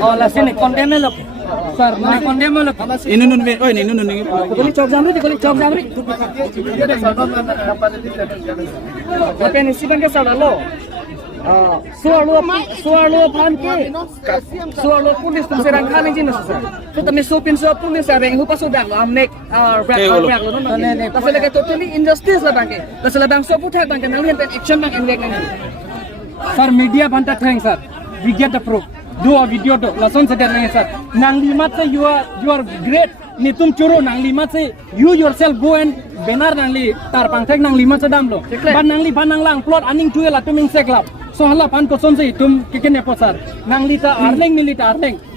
Oh, la sini condemn lo. Sir, na condemn lo. Inunun be, oi inunun ni. Kuli chok jamri, kuli chok jamri. Oke, ni sipan ke sana lo. Suarlo plan ke. Suarlo pulis tu serang kami jenis sir. Tu kami sopin so pulis serang hupas sudah lo amnek rap lo non. Tapi lagi totally injustice lah bangke. Tapi bang so putak bangke nang pen action bang enggak nang. Sir, media banta thank sir. We get the proof. Do a video do. Lason sedar nang sir. Nang limat se you are great. Ni tum churu nang limat se you yourself go and benar nang li tar pangtek nang limat se dam lo. Ban nang li banang lang plot aning tuela tuming seklap. So hala pan ko son se tum kikene posar. Nang lita arleng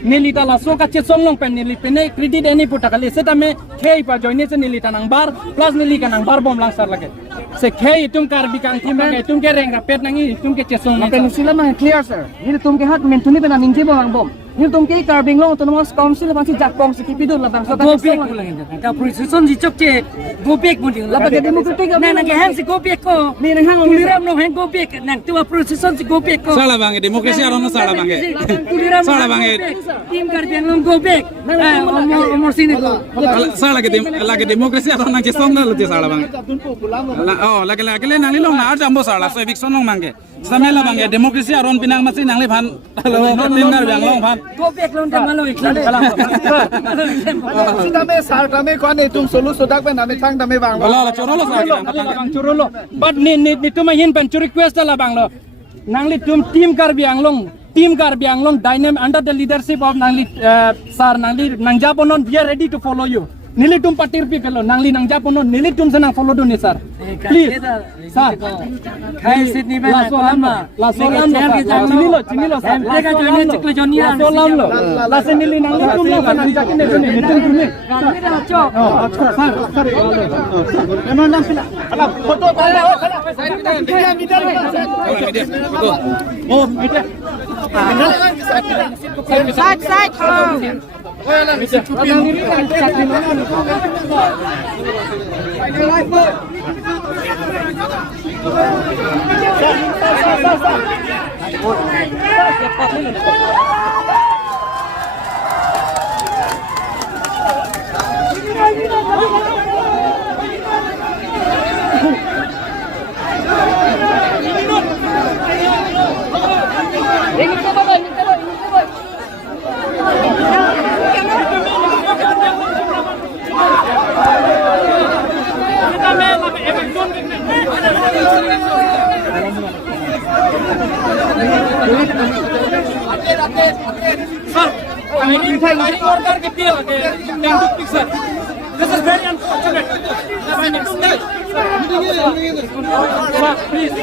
nilita la so ka che songlong pen nili pene credit any putakali seta me khei pa joine se nilita nang bar plus nilika nang bar bom lang sar lage. Se khei tum kar bikang tim bang tum ke reng rapet nangi tum ke che song ni. Pen sila mang clear sir. Ni tum ke hat men tuni pe nang je bang bom. Ni tum ke carbing long autonomous council bang si jak bom se kipidul la bang so ka che song lang. Ka precision ji chok che go back mo ding. La ba democratic na nang hang si go back ko. Ni nang hang uliram no hang go back nang tu precision si go back ko. Salah bang, demokrasi aron salah bang. Salah bang. Tim kar biang long go back. Umur sini ko. Salah lagi demokrasi aron nang che song na lo salah bang. Oh, lagi nang li long na ar jambo salah so eviction long mangke. Samela bang demokrasi aron pinang masih nang li bhan. Tim nar biang long bhan. Go back long ta malo iklan. Sida me sar kami kon tum solu sodak ben ame thang dame bang. Ala chorolo sa Bang curolo. But ni tu mahin pen cu request la bang lo. Nangli tum team kar biang long dynamic under the leadership of Nangli sir Nangli Nangjaponon we are ready to follow you. Nili tum patir pi pelo Nangli Nangjaponon nili tum senang follow do ni sir. Please sir. Khai sit ni la solam chini lo sir. Tega joine chikle joni la solam lo. La se nili Nangli tum lo kan jakin ne ni tum ni. Sir. Emon lang sila. Ala photo tala Oh, media. Side. This is very unfortunate. Please,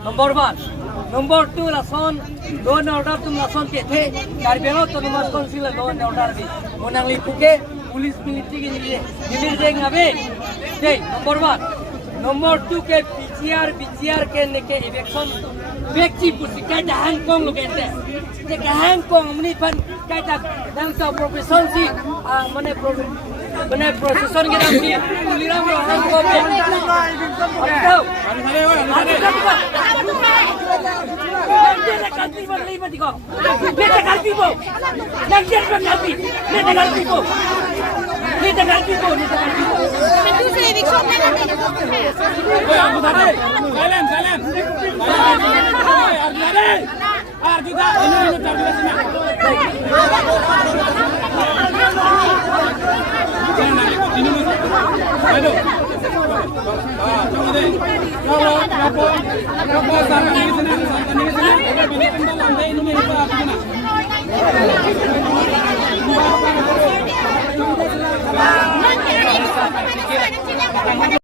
Number 1. Number 2 lason law and order tum lason ke the Karbelo autonomous council law and order bi monang lipuke police military ke nilir deng abe dei number 1 number 2 ke BCR ke ne ke eviction व्यक्ति पुसी कहता हांगकांग लोग कहते हैं कि हांगकांग हमने पन कहता dance of profession सी मने Benar proseson kita ni. Liram orang tua ni. Tahu. Nanti nak kalpi pun lima tiga. Nanti kalpi pun. Nanti nak kalpi. Nanti kalpi pun. Nanti kalpi pun. Itu saya eviction ni nanti. Silent. Arjuna, ini terjadi sini. Aduh. Coba deh. Kalau santan ini sini. Ini kental lantai ini apa?